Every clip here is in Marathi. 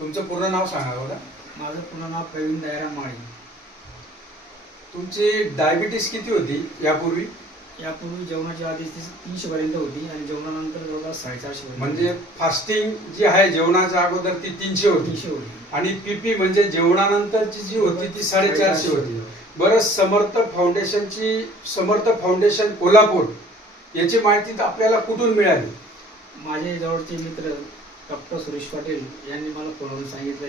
तुमचं पूर्ण नाव सांगा बघा. माझं पूर्ण नाव प्रवीण दयाराम माळी. तुमची डायबिटीस किती होती यापूर्वी? यापूर्वी जेवणाच्या आधी 300 पर्यंत होती आणि जेवणानंतर जवळपास 450 म्हणजे फास्टिंग जी आहे जेवणाच्या अगोदर ती 300 होती 300 होती आणि पीपी म्हणजे जेवणानंतरची जी होती ती 450 होती. बरं, समर्थ फाउंडेशन कोल्हापूर याची माहिती आपल्याला कुठून मिळाली? माझे जवळचे मित्र डॉक्टर सुरेश पाटील यांनी मला फोनवरून सांगितलं.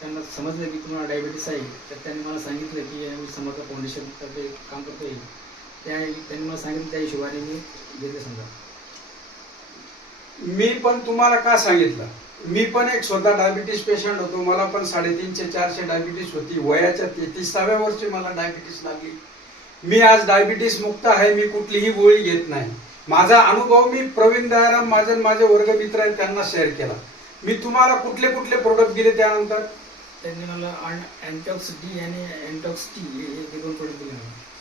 त्यांना समजलं की तुम्हाला डायबिटीस आहे, तर त्यांनी मला सांगितलं की आम्ही समर्थ फाउंडेशनतर्फे काम करतो आहे. त्यांनी मला सांगितलं, त्या हिशोबाने मी घेतलं. समजा मी पण तुम्हाला का सांगितलं, मी पण एक स्वतः डायबिटीस पेशंट होतो. मला पण 350-400 डायबिटीस होती. वयाच्या 33व्या वर्षी मला डायबिटीस लागली. मी आज डायबिटीस मुक्त आहे. मी कुठलीही गोळी घेत नाही. माझा अनुभव मी प्रवीण दयाराम महाजन माझे वर्गमित्र आहेत त्यांना शेअर केला. मी तुम्हाला कुठले कुठले प्रोडक्ट दिले त्यानंतर? त्यांनी मला अँटॉक्स डी आणि अँटॉक्स टी हे 2 प्रोडक्ट दिले.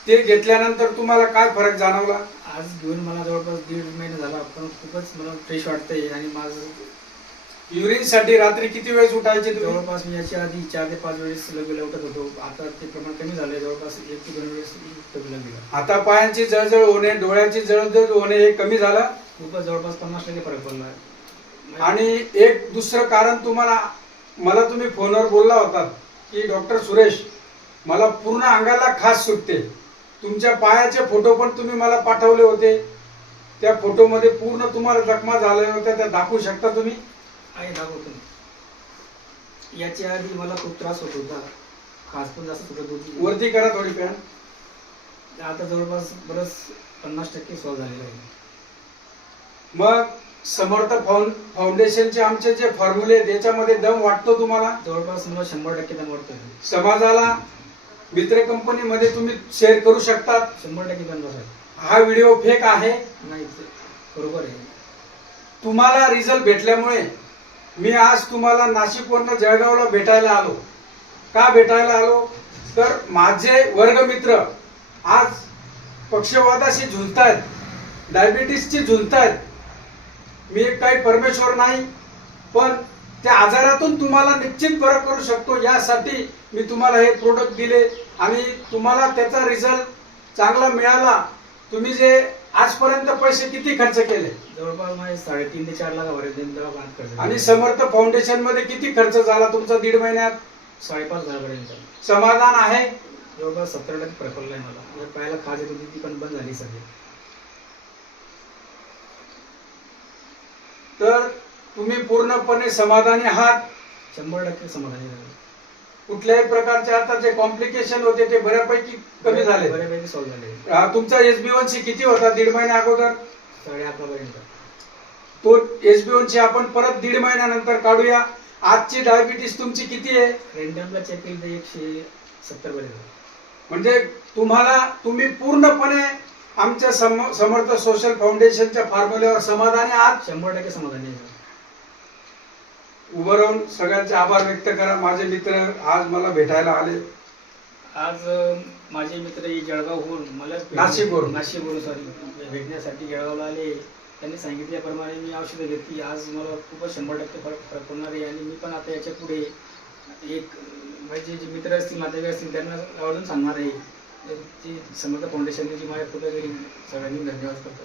ते घेतल्यानंतर तुम्हाला काय फरक जाणवला? आज घेऊन मला जवळपास 1.5 महिना झाला, पण खूपच मला फ्रेश वाटतंय. आणि माझं युरिनसाठी रात्री किती वेळेस उठायचे तुम्ही? जवळपास मी याच्या आधी 4 ते 5 वेळेस लगेला उठत होतो. आता ते प्रमाण कमी झालंय, जवळपास 1 ते 2 वेळेस लगेला. आता पायांची जळजळ होणे, डोळ्याची जळजळ होणे हे कमी झालं. खूपच जवळपास 50% फरक पडला. आणि एक दुसरं कारण मला तुम्ही फोनवर बोलला होता की डॉक्टर सुरेश, मला पूर्ण अंगाला खास सुटते. तुमच्या पायाचे फोटो पण तुम्ही मला पाठवले होते. त्या फोटोमध्ये पूर्ण तुम्हाला जखमा झाल्या होत्या, त्या दाखवू शकता तुम्ही? आहे, दाखवतो. याच्या आधी मला खूप त्रास होत होता, खास पण जास्त सुटत होती. वरती करा थोडी पॅन. आता जवळपास बरंच 50% सॉल्व झालेलं आहे. मग समर्थ फाउंडेशनचे आमचे जे फॉर्म्युले त्याच्यामध्ये दम वाटतो तुम्हाला? जवळपास मला 100% दम वाटतोय. समाजाला मित्र कंपनीमध्ये तुम्ही शेअर करू शकतात. 100% दम आहे. हा व्हिडिओ फेक आहे? नाही, बरोबर आहे. तुम्हाला रिझल्ट भेटल्यामुळे मी आज तुम्हाला नाशिकवरनं जळगावला भेटायला आलो. का भेटायला आलो? तर माझे वर्गमित्र आज पक्षवाताशी झुंजतायत, डायबिटीसची झुंजतायत. मी एक काही परमेश्वर नाही, पण त्या आजारातून तुम्हाला निश्चित फरक करू शकतो यासाठी मी तुम्हाला हे प्रोडक्ट दिले आणि तुम्हाला त्याचा रिझल्ट चांगला मिळाला. तुम्ही जे आजपर्यंत पैसे किती खर्च केले? जवळपास माझे 3.5 ते 4 लाखापर्यंत खर्च. आणि समर्थ फाउंडेशन मध्ये किती खर्च झाला तुमचा 1.5 महिन्यात? 5.5 पर्यंत. समाधान आहे? जवळपास 70% फरक पडलाय मला. पायाला खाज येत होती, ती पण बंद झाली सगळी. तर तुम्ही पूर्णपणे समाधानी आहात? 100% समाधानी झाले. कुठल्याही प्रकारचे आता जे कॉम्प्लिकेशन होते ते बऱ्यापैकी कमी झाले? बऱ्यापैकी सॉल्व झाले. तुमचा SB1C किती होता 1.5 महिन्या अगोदर? 11.5 पर्यंत. तो SB1C आपण परत 1.5 महिन्यानंतर काढूया. आजची डायबिटीस तुमची किती आहे? रेंडमला चेक केली तर 170 पर्यंत. म्हणजे तुम्ही पूर्णपणे आमच्या समर्थ सोशल फाउंडेशनच्या फॉर्म्युल्यावर समाधानी आहात? 100% समाधानी आहे. उभं राहून सगळ्यांचे आभार व्यक्त करा. माझे मित्र आज मला भेटायला आले. आज माझे मित्र जळगावहून मला नाशिकवरून सॉरी भेटण्यासाठी जळगावला आले. त्यांनी सांगितल्याप्रमाणे मी औषधं घेतली. आज मला खूपच 100% फरक पडणार आहे. आणि मी पण आता याच्या पुढे एक माझे जे मित्र असतील, नातेवाईक असतील, त्यांना आवर्जून सांगणार आहे. ती समर्थ फाउंडेशनने जी माझ्या पुढे सगळ्यांनी धन्यवाद करतो.